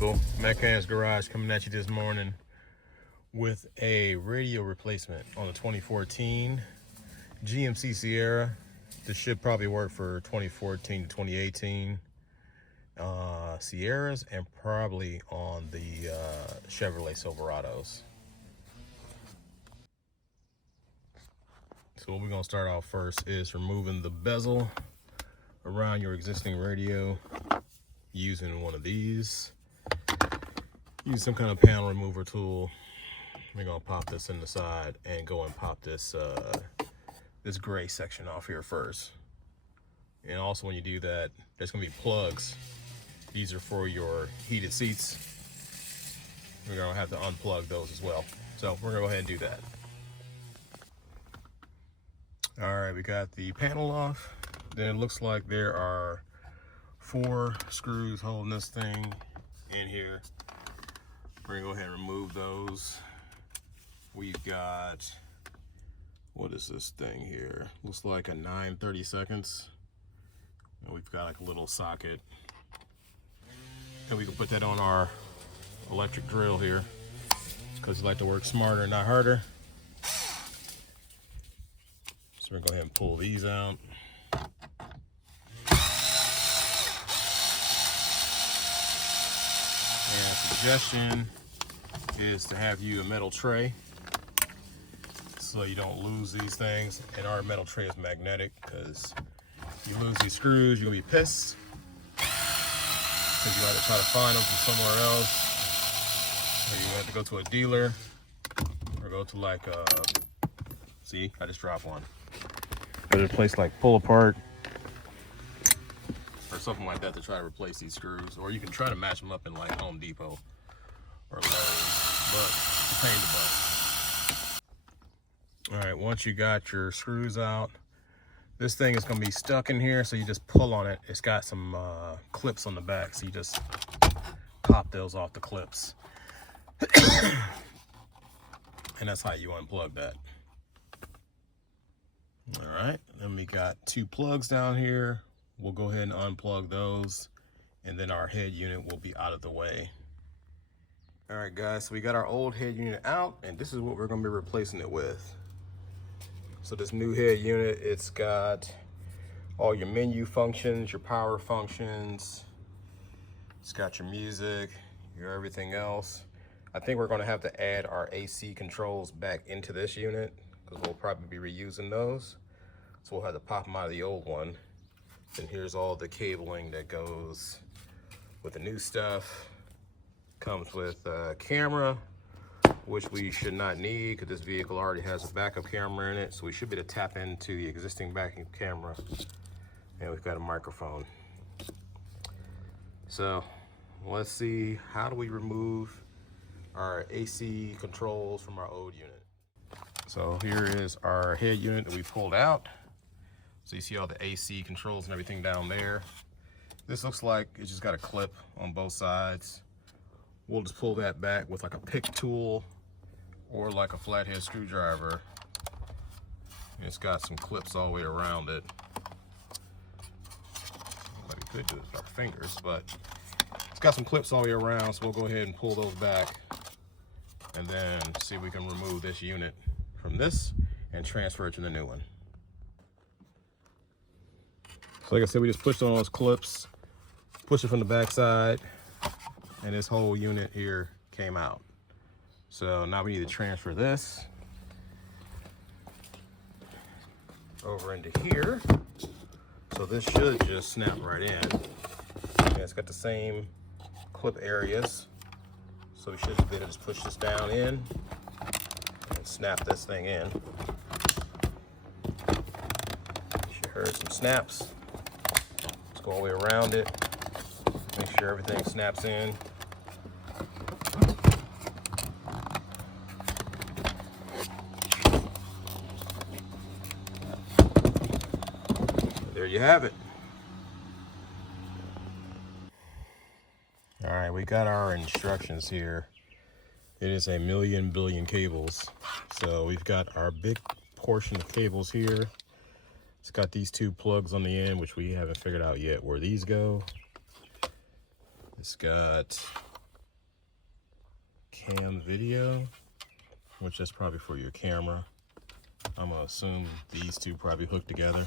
people, Mechanic's Garage coming at you this morning with a radio replacement on the 2014 GMC Sierra. This should probably work for 2014 to 2018 Sierras and probably on the Chevrolet Silverados. So what we're going to start off first is removing the bezel around your existing radio using one of these. Use some kind of panel remover tool. We're gonna pop this in the side and go and pop this this gray section off here first. And also when you do that, there's gonna be plugs. These are for your heated seats. We're gonna have to unplug those as well. So we're gonna go ahead and do that. All right, we got the panel off. Then it looks like there are 4 screws holding this thing in here. We're gonna go ahead and remove those. We've got, what is this thing here? Looks like a 9/32. And we've got like a little socket. And we can put that on our electric drill here because we like to work smarter, not harder. So we're gonna go ahead and pull these out. And suggestion is to have you a metal tray so you don't lose these things. And our metal tray is magnetic because if you lose these screws, you're gonna be pissed because you have to try to find them from somewhere else, or you have to go to a dealer or go to like see, I just dropped one. Go to a place like Pull Apart or something like that to try to replace these screws, or you can try to match them up in like Home Depot or Lowe's, but it's a pain in the butt. All right, once you got your screws out, this thing is gonna be stuck in here, so you just pull on it. It's got some clips on the back, so you just pop those off the clips. And that's how you unplug that. All right, then we got 2 plugs down here. We'll go ahead and unplug those, and then our head unit will be out of the way. All right, guys, so we got our old head unit out, and this is what we're gonna be replacing it with. So this new head unit, it's got all your menu functions, your power functions. It's got your music, your everything else. I think we're gonna have to add our AC controls back into this unit because we'll probably be reusing those. So we'll have to pop them out of the old one. And here's all the cabling that goes with the new stuff. Comes with a camera, which we should not need because this vehicle already has a backup camera in it. So we should be able to tap into the existing backup camera. And we've got a microphone. So let's see, how do we remove our AC controls from our old unit? So here is our head unit that we pulled out. So you see all the AC controls and everything down there. This looks like it's just got a clip on both sides. We'll just pull that back with like a pick tool or like a flathead screwdriver. And it's got some clips all the way around it. What we could do with our fingers, but it's got some clips all the way around, so we'll go ahead and pull those back and then see if we can remove this unit from this and transfer it to the new one. So like I said, we just pushed on those clips, pushed it from the back side, and this whole unit here came out. So now we need to transfer this over into here. So this should just snap right in. And it's got the same clip areas. So we should be able to just push this down in and snap this thing in. You should heard some snaps. Let's go all the way around it. Make sure everything snaps in. There you have it. All right, we got our instructions here. It is a million billion cables. So we've got our big portion of cables here. It's got these 2 plugs on the end, which we haven't figured out yet where these go. It's got cam video, which that's probably for your camera. I'm gonna assume these two probably hooked together.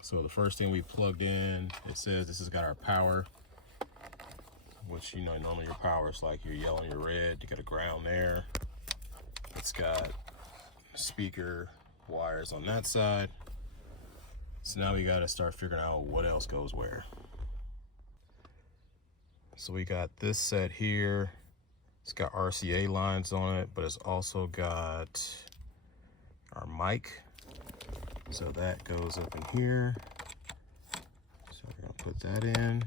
So the first thing we plugged in, it says this has got our power, which, you know, normally your power is like your yellow and your red. You got a ground there. It's got speaker wires on that side. So now we got to start figuring out what else goes where. So we got this set here. It's got RCA lines on it, but it's also got our mic. So that goes up in here. So we're gonna put that in.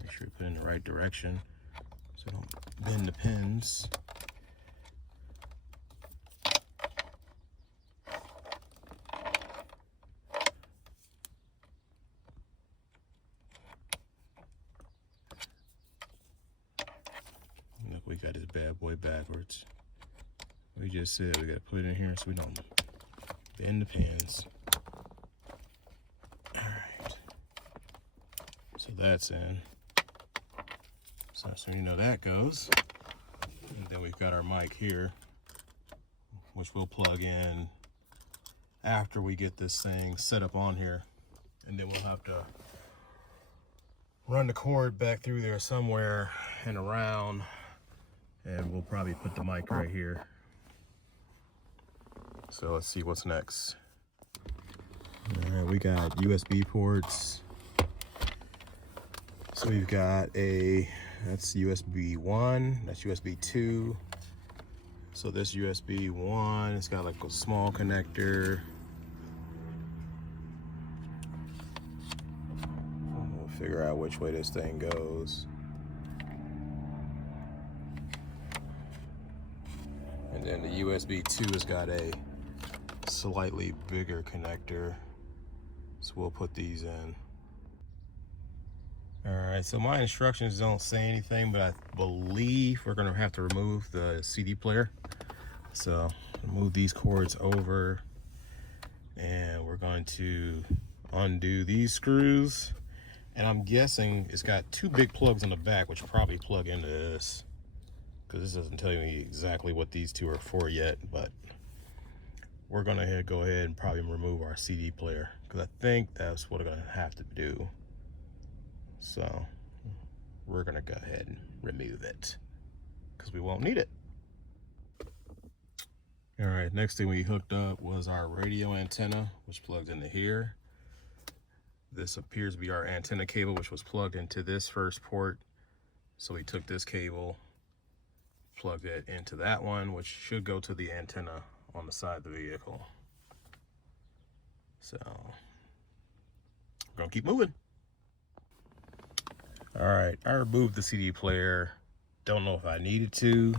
Make sure we put it in the right direction so don't bend the pins. Look, we got this bad boy backwards. We just said we gotta put it in here so we don't bend the pins. All right, so that's in. So you know that goes. And then we've got our mic here, which we'll plug in after we get this thing set up on here. And then we'll have to run the cord back through there somewhere and around, and we'll probably put the mic right here. So let's see what's next. All right, we got USB ports. So we've got that's USB 1, that's USB 2. So this USB 1, it's got like a small connector. We'll figure out which way this thing goes. And then the USB 2 has got a slightly bigger connector, so we'll put these in. All right, so my instructions don't say anything, but I believe we're gonna have to remove the CD player. So move these cords over, and we're going to undo these screws. And I'm guessing it's got two big plugs in the back, which probably plug into this, because this doesn't tell me exactly what these two are for yet, but we're gonna go ahead and probably remove our CD player, because I think that's what we're gonna have to do. So we're gonna go ahead and remove it, because we won't need it. All right, next thing we hooked up was our radio antenna, which plugs into here. This appears to be our antenna cable, which was plugged into this first port. So we took this cable, plugged it into that one, which should go to the antenna on the side of the vehicle. So we're gonna keep moving. All right, I removed the CD player. Don't know if I needed to.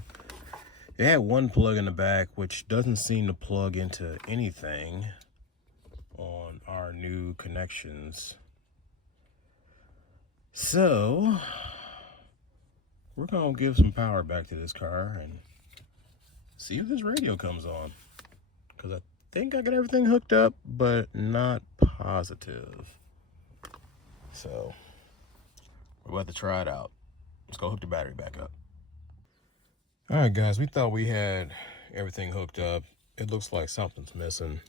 It had one plug in the back, which doesn't seem to plug into anything on our new connections. So we're gonna give some power back to this car and see if this radio comes on, because I think I got everything hooked up, but not positive. So we're about to try it out. Let's go hook the battery back up. All right, guys, we thought we had everything hooked up. It looks like something's missing,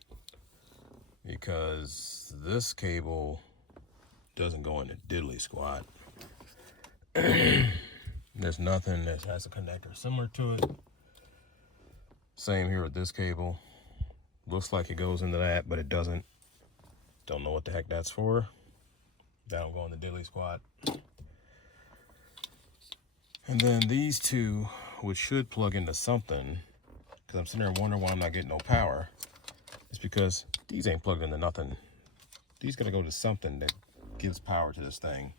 because this cable doesn't go in the diddly squat. There's nothing that has a connector similar to it. Same here with this cable. Looks like it goes into that, but it doesn't. Don't know what the heck that's for. That don't go in the diddly squat. And then these two, which should plug into something, because I'm sitting there wondering why I'm not getting no power. It's because these ain't plugged into nothing. These gotta go to something that gives power to this thing,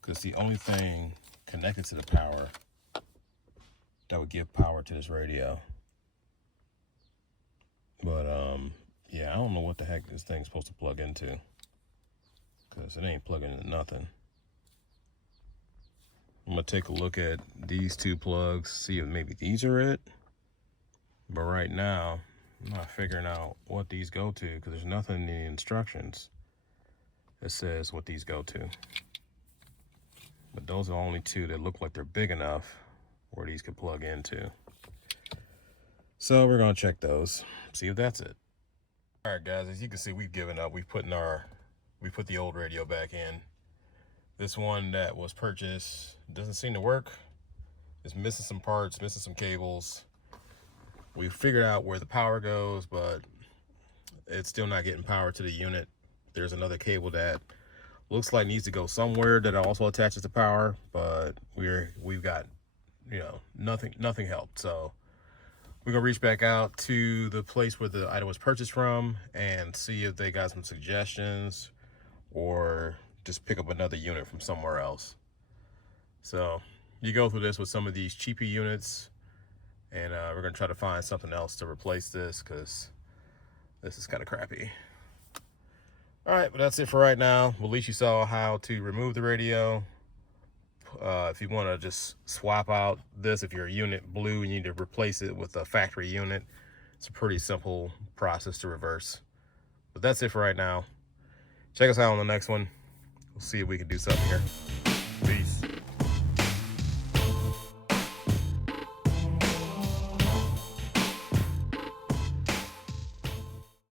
because the only thing connected to the power that would give power to this radio. But yeah, I don't know what the heck this thing's supposed to plug into, because it ain't plugging into nothing. I'm gonna take a look at these two plugs, see if maybe these are it. But right now, I'm not figuring out what these go to, because there's nothing in the instructions that says what these go to. But those are the only two that look like they're big enough where these could plug into. So we're gonna check those, see if that's it. All right, guys, as you can see, we've given up. We put the old radio back in. This one that was purchased doesn't seem to work. It's missing some parts, missing some cables. We figured out where the power goes, but it's still not getting power to the unit. There's another cable that looks like needs to go somewhere that also attaches to power, but we've got, you know, nothing helped. So we're gonna reach back out to the place where the item was purchased from and see if they got some suggestions or just pick up another unit from somewhere else. So you go through this with some of these cheaper units, and we're gonna try to find something else to replace this because this is kind of crappy. All right, but that's it for right now. Well, at least you saw how to remove the radio. If you want to just swap out this, if your unit blew and you need to replace it with a factory unit, it's a pretty simple process to reverse. But that's it for right now. Check us out on the next one. We'll see if we can do something here. Peace.